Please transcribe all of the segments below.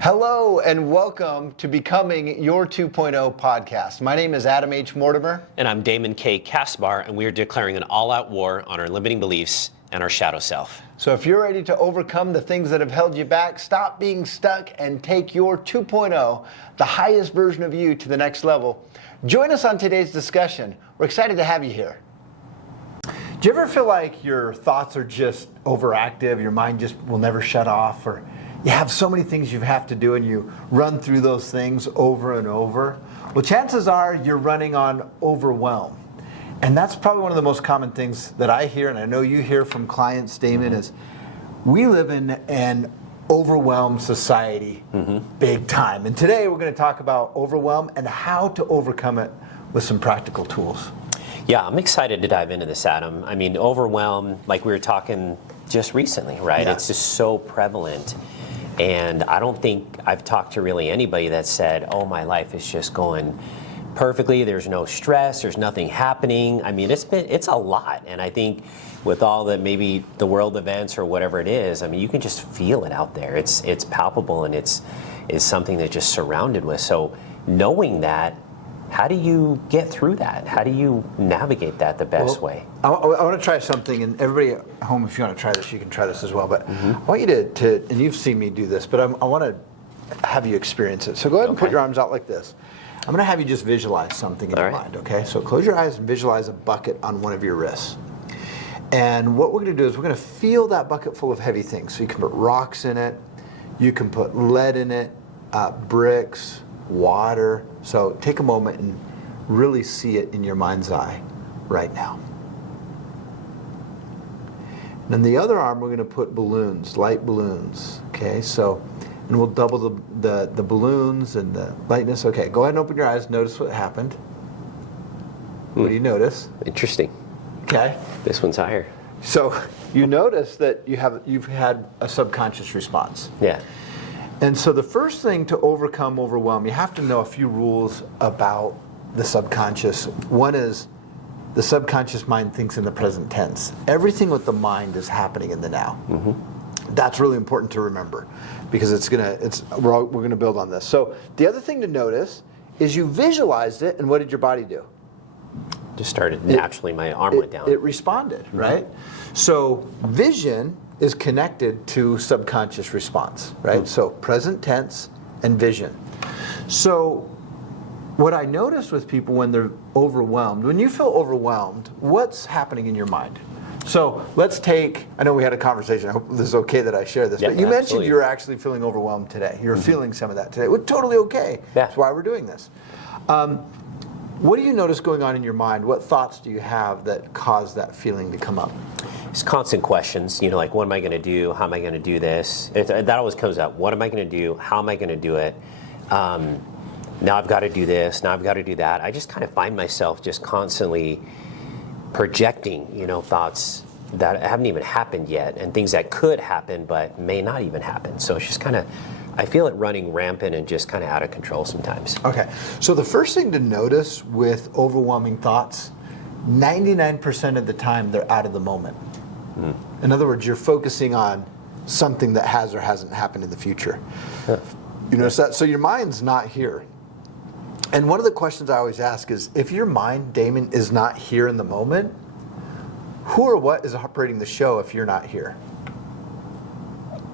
Hello and welcome to Becoming Your 2.0 podcast. My name is Adam H. Mortimer. And I'm Damon K. Casabar, and we are declaring an all-out war on our limiting beliefs and our shadow self. So if you're ready to overcome the things that have held you back, stop being stuck, and take your 2.0, the highest version of you, to the next level, join us on today's discussion. We're excited to have you here. Do you ever feel like your thoughts are just overactive, your mind just will never shut off, or you have so many things you have to do and you run through those things over and over? Well, chances are you're running on overwhelm. And that's probably one of the most common things that I hear, and I know you hear from clients, Damon, is we live in an overwhelmed society, big time. And today we're going to talk about overwhelm and how to overcome it with some practical tools. Yeah, I'm excited to dive into this, Adam. I mean, overwhelm, like we were talking just recently, right? Yeah. It's just so prevalent. And I don't think I've talked to really anybody that said, oh, my life is just going perfectly. There's no stress. There's nothing happening. I mean, it's a lot. And I think with all the maybe the world events or whatever it is, I mean, you can just feel it out there. It's palpable, and it's something that's just surrounded with. So knowing that, how do you get through that? How do you navigate that the best way? I want to try something, and everybody at home, if you want to try this, you can try this as well. But I want you to, and you've seen me do this, but I want to have you experience it. So go ahead and put your arms out like this. I'm going to have you just visualize something in your mind, okay? So close your eyes and visualize a bucket on one of your wrists. And what we're going to do is we're going to feel that bucket full of heavy things. So you can put rocks in it, you can put lead in it, bricks, water. So take a moment and really see it in your mind's eye right now. And then the other arm, we're going to put balloons, light balloons. Okay, so, and we'll double the balloons and the lightness. Okay, go ahead and open your eyes. Notice what happened. What do you notice? Interesting. Okay. This one's higher. So you notice that you've had a subconscious response. Yeah. And so the first thing to overcome overwhelm, you have to know a few rules about the subconscious. One is the subconscious mind thinks in the present tense. Everything with the mind is happening in the now. That's really important to remember because we're going to build on this. So the other thing to notice is you visualized it, and what did your body do? Just started naturally, my arm went down. It responded, right? So vision is connected to subconscious response, right? So present tense and vision. So what I notice with people when they're overwhelmed, when you feel overwhelmed, what's happening in your mind? So let's take, I know we had a conversation, I hope this is okay that I share this, but you mentioned you were actually feeling overwhelmed today. You were feeling some of that today. Well, totally okay. That's why we're doing this. What do you notice going on in your mind? What thoughts do you have that cause that feeling to come up? It's constant questions, like what am I going to do? How am I going to do this? That always comes up. What am I going to do? How am I going to do it? Now I've got to do this. Now I've got to do that. I just kind of find myself just constantly projecting, thoughts that haven't even happened yet, and things that could happen but may not even happen. So it's just kind of, I feel it running rampant and just kind of out of control sometimes. Okay, so the first thing to notice with overwhelming thoughts, 99% of the time they're out of the moment. In other words, you're focusing on something that has or hasn't happened in the future. You notice that? So your mind's not here. And one of the questions I always ask is, if your mind, Damon, is not here in the moment, who or what is operating the show if you're not here?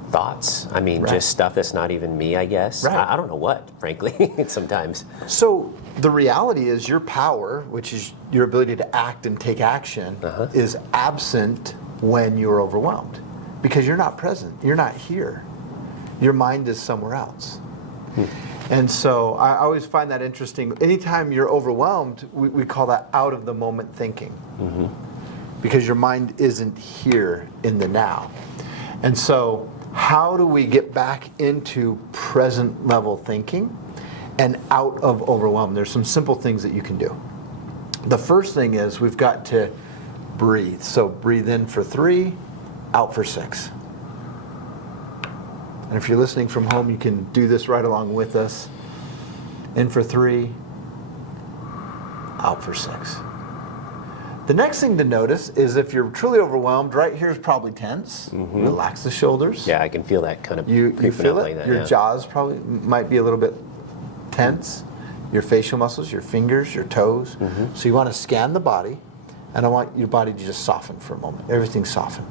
Thoughts. I mean, just stuff that's not even me, I guess. Right. I don't know what, frankly, sometimes. So the reality is your power, which is your ability to act and take action, is absent when you're overwhelmed because you're not present. You're not here. Your mind is somewhere else. And so I always find that interesting. Anytime you're overwhelmed, we call that out of the moment thinking because your mind isn't here in the now. And so how do we get back into present level thinking and out of overwhelm? There's some simple things that you can do. The first thing is we've got to breathe. So breathe in for 3, out for 6. And if you're listening from home, you can do this right along with us. In for 3, out for 6. The next thing to notice is if you're truly overwhelmed, right here is probably tense. Relax the shoulders. Yeah, I can feel that kind of You creeping feel up it? like that. Your yeah. jaws probably might be a little bit tense. Your facial muscles, your fingers, your toes. So you want to scan the body, and I want your body to just soften for a moment. Everything soften.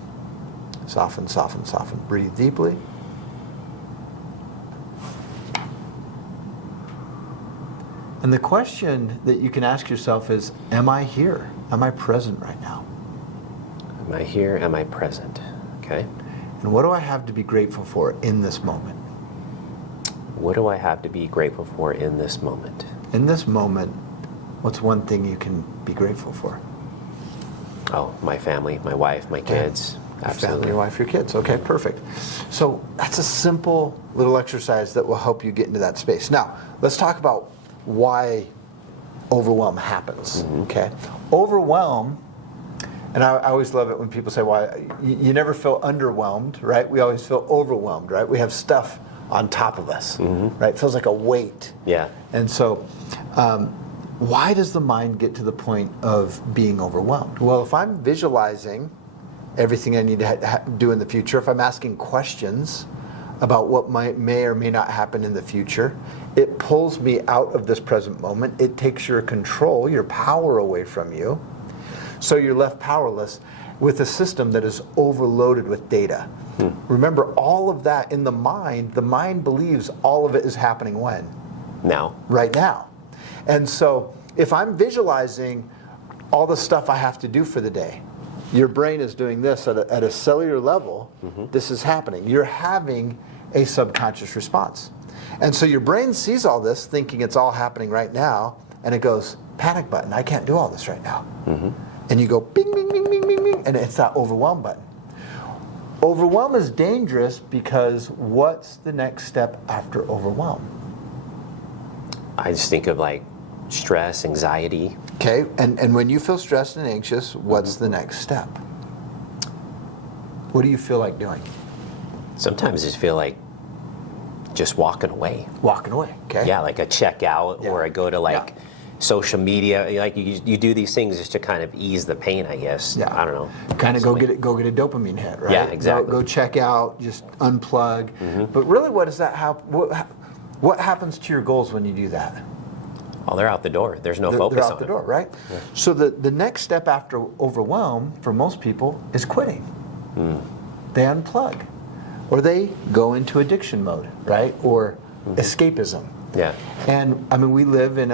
Soften, soften, soften. Breathe deeply. And the question that you can ask yourself is, am I here? Am I present right now? Am I here? Am I present? Okay. And what do I have to be grateful for in this moment? What do I have to be grateful for in this moment? In this moment, what's one thing you can be grateful for? Oh, my family, my wife, my kids. Your Absolutely. family, your wife, your kids. Okay, perfect. So that's a simple little exercise that will help you get into that space. Now, let's talk about why overwhelm happens. Okay, overwhelm, and I always love it when people say, "Why you never feel underwhelmed?" Right? We always feel overwhelmed. Right? We have stuff on top of us. Right? It feels like a weight. Yeah. And so, why does the mind get to the point of being overwhelmed? Well, if I'm visualizing everything I need to do in the future, if I'm asking questions about what may or may not happen in the future, it pulls me out of this present moment. It takes your control, your power away from you. So you're left powerless with a system that is overloaded with data. Remember, all of that in the mind believes all of it is happening when? Now. Right now. And so if I'm visualizing all the stuff I have to do for the day, your brain is doing this at a cellular level. This is happening. You're having a subconscious response. And so your brain sees all this thinking it's all happening right now, and it goes, panic button, I can't do all this right now. And you go bing, bing, bing, bing, bing, bing, and it's that overwhelm button. Overwhelm is dangerous because what's the next step after overwhelm? I just think of like stress, anxiety. Okay, and when you feel stressed and anxious, what's the next step? What do you feel like doing? Sometimes I just feel like just walking away. Walking away, okay? Yeah, like a check out, Yeah. or I go to like Yeah. social media. Like you do these things just to kind of ease the pain, I guess. Yeah. I don't know. Kind of go get a dopamine hit, right? Yeah, exactly. Go check out, just unplug. But really, what does that what happens to your goals when you do that? Oh, they're out the door. There's no They're focus out on the it. door, right? So the next step after overwhelm for most people is quitting. They unplug, or they go into addiction mode, right? Or escapism. Yeah. And I mean, we live in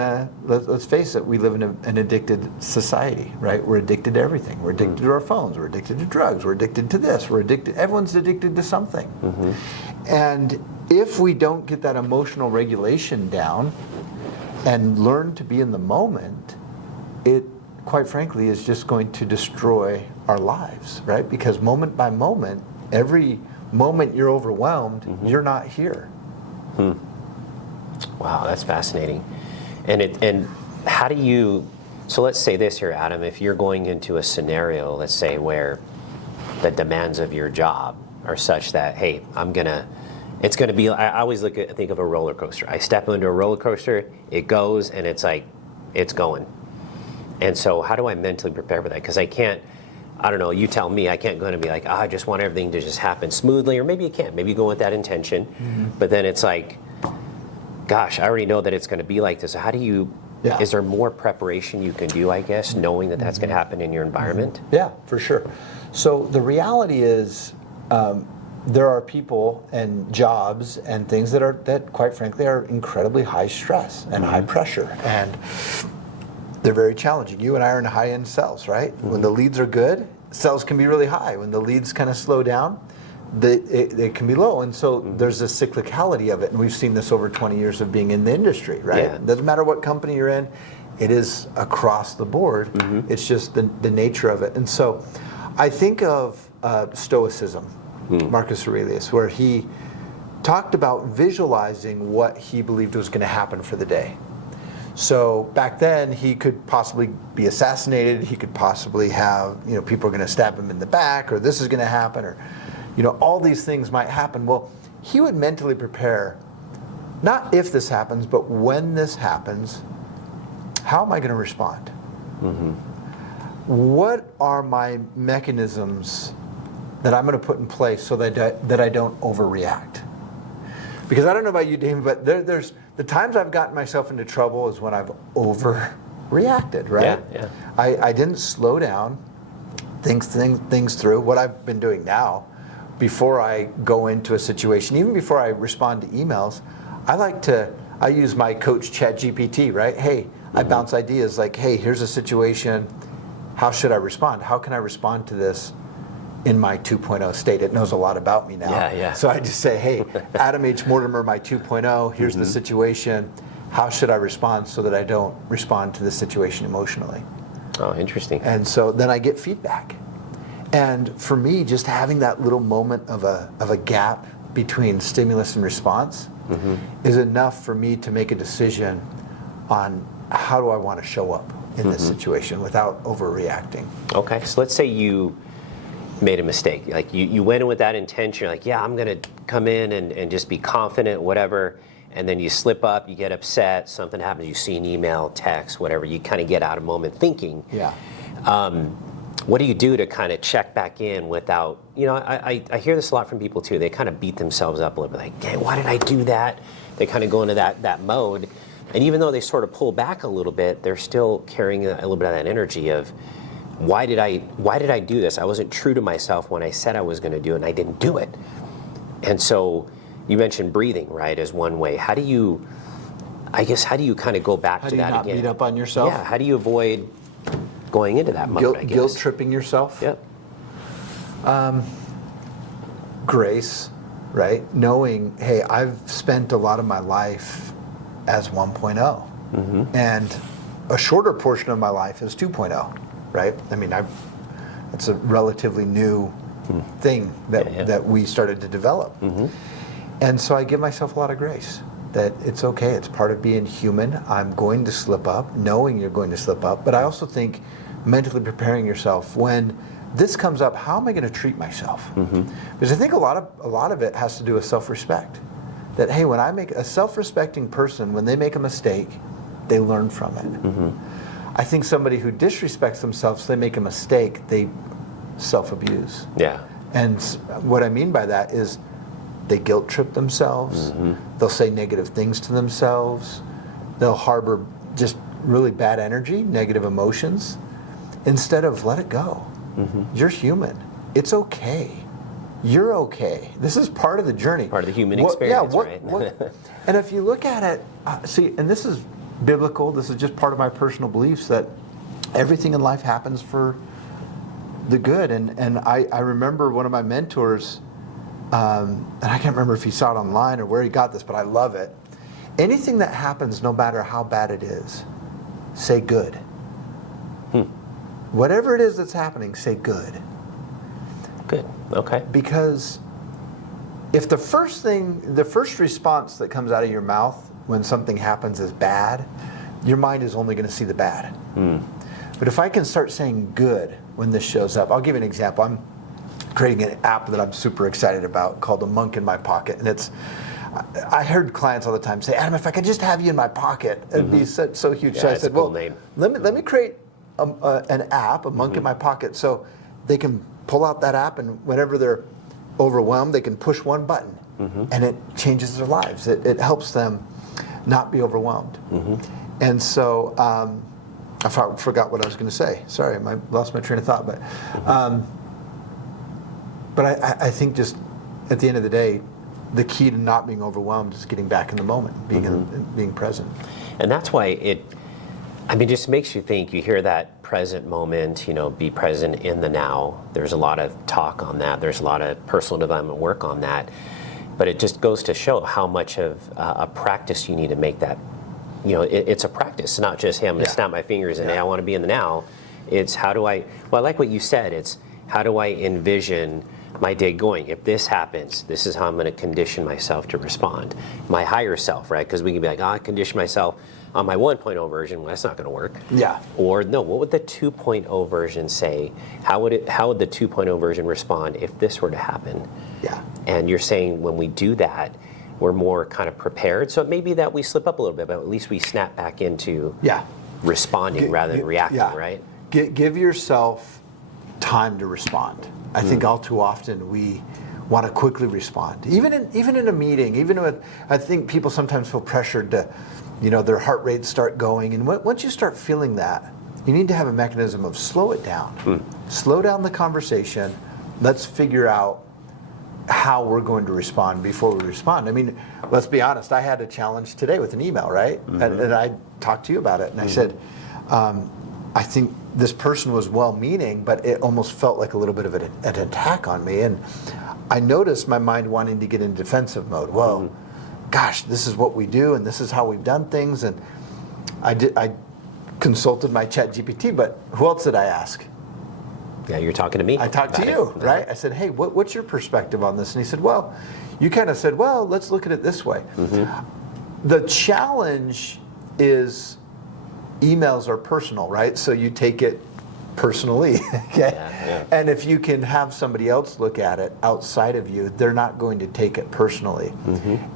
let's face it, we live in an addicted society, right? We're addicted to everything. We're addicted to our phones. We're addicted to drugs. We're addicted to this. Everyone's addicted to something. And if we don't get that emotional regulation down and learn to be in the moment, it, quite frankly, is just going to destroy our lives, right? Because moment by moment, every moment you're overwhelmed, you're not here. Wow, that's fascinating. And how do you? So let's say this here, Adam. If you're going into a scenario, let's say where the demands of your job are such that, hey, it's gonna be. I always think of a roller coaster. I step into a roller coaster, it goes, and it's like, it's going. And so, how do I mentally prepare for that? Because I can't. I don't know. You tell me. I can't go in and be like, I just want everything to just happen smoothly, or maybe you can't. Maybe you go with that intention, but then it's like, gosh, I already know that it's going to be like this. So how do you? Yeah. Is there more preparation you can do? I guess knowing that that's going to happen in your environment. Yeah, for sure. So the reality is, there are people and jobs and things that quite frankly are incredibly high stress and high pressure, and they're very challenging. You and I are in high-end sales, right? When the leads are good, sales can be really high. When the leads kind of slow down, they can be low. And so there's this cyclicality of it, and we've seen this over 20 years of being in the industry, right? Yeah. Doesn't matter what company you're in, it is across the board. It's just the nature of it. And so I think of Stoicism, Marcus Aurelius, where he talked about visualizing what he believed was going to happen for the day. So back then, he could possibly be assassinated. He could possibly have, people are going to stab him in the back, or this is going to happen, or, all these things might happen. Well, he would mentally prepare, not if this happens, but when this happens, how am I going to respond? what are my mechanisms that I'm going to put in place so that I don't overreact? Because I don't know about you, Damon, but there's the times I've gotten myself into trouble is when I've overreacted, right? Yeah. I didn't slow down, think things through. What I've been doing now, before I go into a situation, even before I respond to emails, I use my coach ChatGPT, right? Hey, I bounce ideas like, hey, here's a situation. How should I respond? How can I respond to this in my 2.0 state? It knows a lot about me now. Yeah. So I just say, hey, Adam H. Mortimer, my 2.0, here's the situation. How should I respond so that I don't respond to the situation emotionally? Oh, interesting. And so then I get feedback. And for me, just having that little moment of a gap between stimulus and response is enough for me to make a decision on how do I want to show up in this situation without overreacting. Okay, so let's say you made a mistake. Like you went in with that intention, like, yeah, I'm going to come in and just be confident, whatever. And then you slip up, you get upset, something happens, you see an email, text, whatever, you kind of get out of moment thinking. Yeah. What do you do to kind of check back in without, I hear this a lot from people too. They kind of beat themselves up a little bit, like, hey, why did I do that? They kind of go into that mode. And even though they sort of pull back a little bit, they're still carrying a little bit of that energy of, why did I do this? I wasn't true to myself when I said I was going to do it, and I didn't do it. And so you mentioned breathing, right, as one way. How do you kind of go back to that again? How do you not beat up on yourself? Yeah, how do you avoid going into that mode, I guess? Guilt tripping yourself? Yep. Grace, right? Knowing, hey, I've spent a lot of my life as 1.0. And a shorter portion of my life is 2.0, right? I mean, it's a relatively new thing that we started to develop. And so I give myself a lot of grace that it's okay. It's part of being human. I'm going to slip up, knowing you're going to slip up. But I also think mentally preparing yourself when this comes up, how am I going to treat myself? Because I think a lot of it has to do with self-respect. That, hey, when I make a self-respecting person, when they make a mistake, they learn from it. I think somebody who disrespects themselves, they make a mistake, they self-abuse. Yeah. And what I mean by that is they guilt trip themselves. They'll say negative things to themselves. They'll harbor just really bad energy, negative emotions, instead of let it go. You're human. It's okay. You're okay. This is part of the journey. Part of the human experience, right? And if you look at it, and this is biblical, this is just part of my personal beliefs, that everything in life happens for the good. And I remember one of my mentors, and I can't remember if he saw it online or where he got this, but I love it. Anything that happens, no matter how bad it is, say good. Whatever it is that's happening, say good. Good. Okay. Because if the first response that comes out of your mouth when something happens is bad, your mind is only going to see the bad. But if I can start saying good when this shows up, I'll give you an example. I'm creating an app that I'm super excited about called A Monk in My Pocket. And I heard clients all the time say, Adam, if I could just have you in my pocket, it'd be so huge. Yeah, so I said, cool name. Let me create an app, A Monk in My Pocket, so they can pull out that app, and whenever they're overwhelmed, they can push one button, and it changes their lives. It helps them not be overwhelmed. And so I forgot what I was going to say. Sorry, I lost my train of thought. But I think just at the end of the day, the key to not being overwhelmed is getting back in the moment, being present. And that's why it just makes you think. You hear that present moment, be present in the now. There's a lot of talk on that. There's a lot of personal development work on that. But it just goes to show how much of a practice you need to make that. It's a practice. It's not just, hey, I'm going to snap my fingers and hey, I want to be in the now. It's I like what you said. It's how do I envision my day going? If this happens, this is how I'm going to condition myself to respond. My higher self, right? Because we can be like, I condition myself on my 1.0 version. Well, that's not going to work. Yeah. Or no, what would the 2.0 version say? How would the 2.0 version respond if this were to happen? Yeah. And you're saying when we do that, we're more kind of prepared. So it may be that we slip up a little bit, but at least we snap back into responding rather than reacting, right? give yourself time to respond. I think all too often we want to quickly respond. Even in a meeting, I think people sometimes feel pressured to, their heart rates start going. And once you start feeling that, you need to have a mechanism of slow it down. Slow down the conversation. Let's figure out how we're going to respond before we respond. I mean, let's be honest. I had a challenge today with an email, right? And I talked to you about it. And I said, I think this person was well-meaning, but it almost felt like a little bit of an attack on me. And I noticed my mind wanting to get in defensive mode. Well, gosh, this is what we do, and this is how we've done things. And I consulted my chat GPT, but who else did I ask? Yeah, you're talking to me. I talked to you, right? I said, hey, what's your perspective on this? And he said, well, you kind of said, well, let's look at it this way. The challenge is emails are personal, right? So you take it personally, okay? Yeah. And if you can have somebody else look at it outside of you, they're not going to take it personally.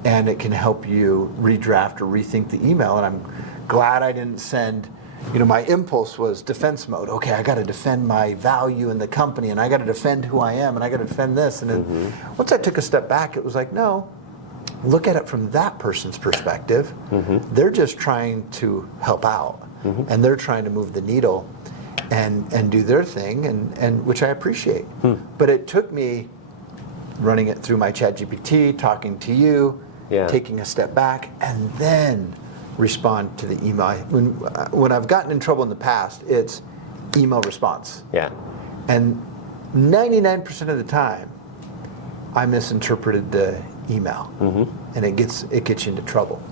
And it can help you redraft or rethink the email. And I'm glad I didn't send, my impulse was defense mode. Okay, I got to defend my value in the company, and I got to defend who I am, and I got to defend this. And then once I took a step back, it was like, no, look at it from that person's perspective. They're just trying to help out, and they're trying to move the needle and do their thing, and which I appreciate. But it took me running it through my chat GPT, talking to you, taking a step back, and then respond to the email. When I've gotten in trouble in the past, it's email response. And 99% of the time, I misinterpreted the email, and it gets you into trouble.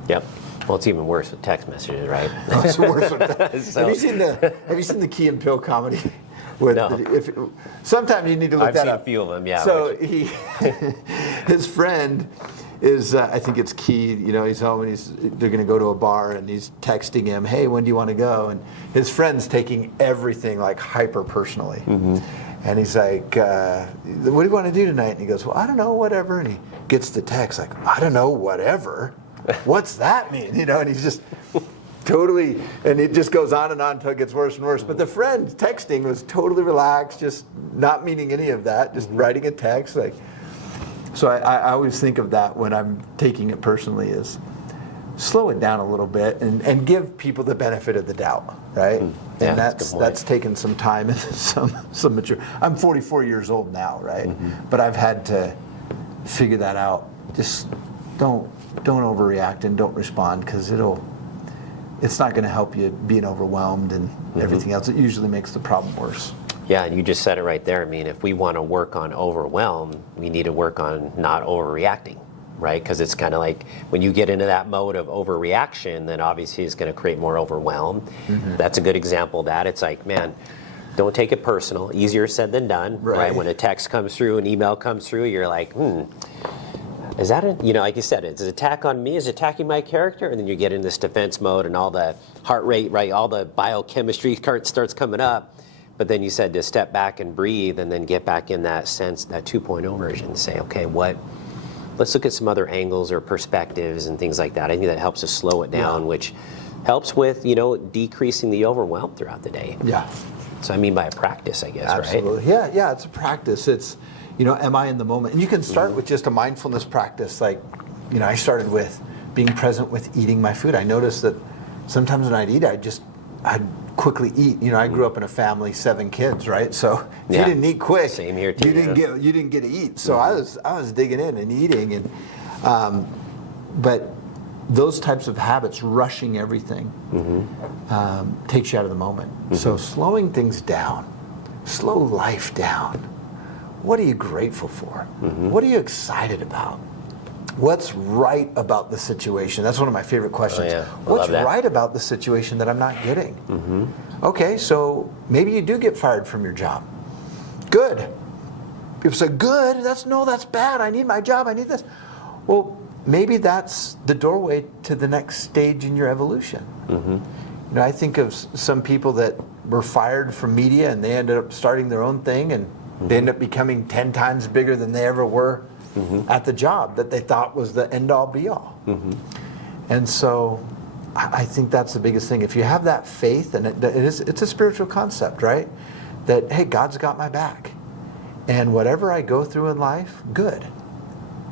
Well, it's even worse with text messages, right? It's worse with that. Have you seen the Key and Peele comedy? No. Sometimes you need to look I've that seen up. a few of them, yeah. So his friend is, I think it's Key. He's home and they're going to go to a bar, and he's texting him, "Hey, when do you want to go?" And his friend's taking everything like hyper personally. And he's like, "What do you want to do tonight?" And he goes, "Well, I don't know, whatever." And he gets the text like, "I don't know, whatever. What's that mean?" And he's just totally, and it just goes on and on until it gets worse and worse. But the friend texting was totally relaxed, just not meaning any of that, just writing a text. So I always think of that when I'm taking it personally, is slow it down a little bit and give people the benefit of the doubt, right? And that's taken some time and some mature. I'm 44 years old now, right? But I've had to figure that out. Just don't overreact and don't respond, because it's not going to help you being overwhelmed and everything else. It usually makes the problem worse. Yeah, and you just said it right there. I mean, if we want to work on overwhelm, we need to work on not overreacting, right? Because it's kind of like when you get into that mode of overreaction, then obviously it's going to create more overwhelm. That's a good example of that. It's like, man, don't take it personal. Easier said than done, right? When a text comes through, an email comes through, you're like, is that like you said, it's an attack on me, is it attacking my character? And then you get in this defense mode, and all the heart rate, right, all the biochemistry starts coming up. But then you said to step back and breathe, and then get back in that sense, that 2.0 version, and say, okay, let's look at some other angles or perspectives and things like that. I think that helps us slow it down, which helps with, decreasing the overwhelm throughout the day. So I mean by a practice, I guess, Absolutely. right? Yeah, it's a practice. It's, am I in the moment? And you can start with just a mindfulness practice. Like, I started with being present with eating my food. I noticed that sometimes when I'd eat, I'd quickly eat. I grew up in a family, 7 kids, right? So if you didn't eat quick, same here too, you didn't get to eat. So I was digging in and eating, and but those types of habits, rushing everything, takes you out of the moment. So slowing things down, slow life down. What are you grateful for? What are you excited about? What's right about the situation? That's one of my favorite questions. What's right about the situation that I'm not getting? Okay, so maybe you do get fired from your job. Good. People say, good? That's bad. I need my job. I need this. Well, maybe that's the doorway to the next stage in your evolution. I think of some people that were fired from media, and they ended up starting their own thing, and they ended up becoming 10 times bigger than they ever were at the job that they thought was the end-all be-all. And so I think that's the biggest thing. If you have that faith, and it's a spiritual concept, right? That, hey, God's got my back. And whatever I go through in life, good.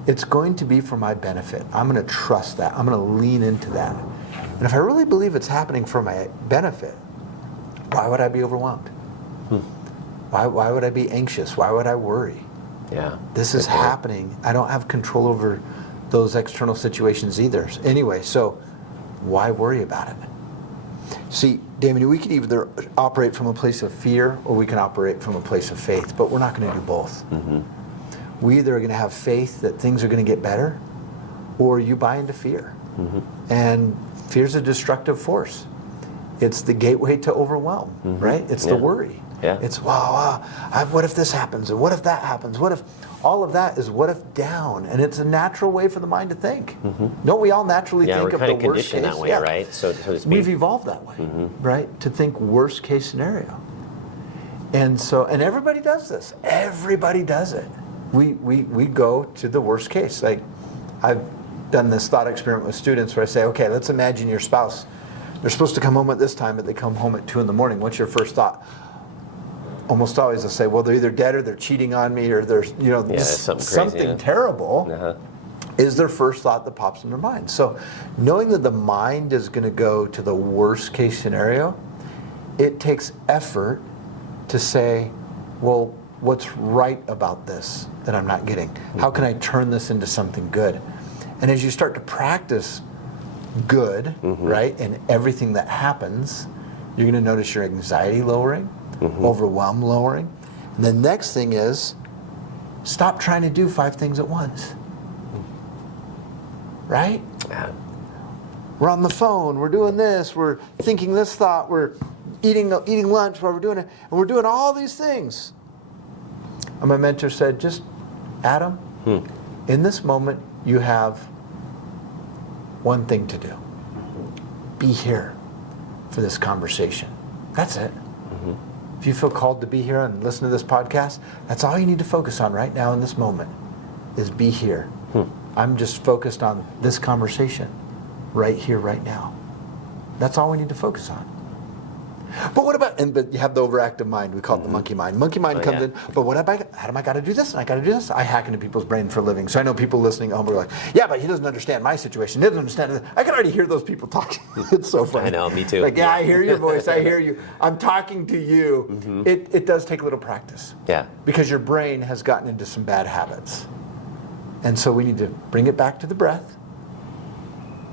It's going to be for my benefit. I'm going to trust that. I'm going to lean into that. And if I really believe it's happening for my benefit, why would I be overwhelmed? Why would I be anxious? Why would I worry? Yeah. This is happening. I don't have control over those external situations either. Anyway, so why worry about it? See, Damon, we can either operate from a place of fear or we can operate from a place of faith, but we're not going to do both. We either are going to have faith that things are going to get better, or you buy into fear. And fear's a destructive force. It's the gateway to overwhelm, right? It's the worry. Yeah. It's, wow, what if this happens? And what if that happens? What if all of that is what if down? And it's a natural way for the mind to think. Don't we all naturally think of the worst case? Yeah, we're kind of conditioned that way, right? So to speak. We've evolved that way, right? To think worst case scenario. And so, and everybody does this. Everybody does it. We go to the worst case. Like, I've done this thought experiment with students where I say, okay, let's imagine your spouse. They're supposed to come home at this time, but they come home at 2 in the morning. What's your first thought? Almost always they'll say, well, they're either dead or they're cheating on me or there's, something terrible is their first thought that pops in their mind. So knowing that the mind is going to go to the worst case scenario, it takes effort to say, well, what's right about this that I'm not getting? How can I turn this into something good? And as you start to practice good, right, in everything that happens, you're going to notice your anxiety lowering, overwhelm lowering. And the next thing is, stop trying to do 5 things at once. Right? Yeah. We're on the phone, we're doing this, we're thinking this thought, we're eating lunch while we're doing it, and we're doing all these things. And my mentor said, just, Adam, in this moment, you have one thing to do. Be here for this conversation. That's it. If you feel called to be here and listen to this podcast, that's all you need to focus on right now in this moment, is be here. I'm just focused on this conversation right here, right now. That's all we need to focus on. But what about, but you have the overactive mind, we call it the monkey mind. Monkey mind comes in, but what about, Adam, I got to do this and I got to do this. I hack into people's brain for a living. So I know people listening at home are like, yeah, but he doesn't understand my situation. He doesn't understand it. I can already hear those people talking. It's so funny. I know, me too. Like, yeah, I hear your voice. I hear you. I'm talking to you. It does take a little practice. Yeah. Because your brain has gotten into some bad habits. And so we need to bring it back to the breath.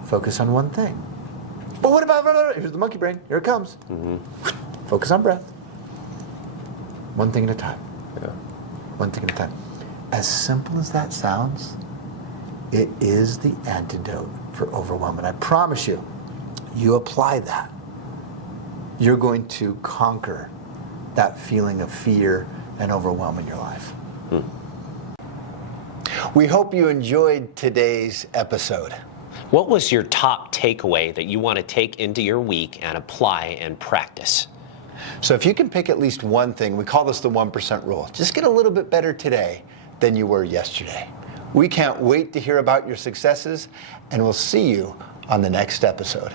Focus on one thing. But what about, here's the monkey brain, here it comes. Focus on breath. One thing at a time. Yeah. One thing at a time. As simple as that sounds, it is the antidote for overwhelm. And I promise you, you apply that, you're going to conquer that feeling of fear and overwhelm in your life. We hope you enjoyed today's episode. What was your top takeaway that you want to take into your week and apply and practice? So if you can pick at least one thing, we call this the 1% rule. Just get a little bit better today than you were yesterday. We can't wait to hear about your successes, and we'll see you on the next episode.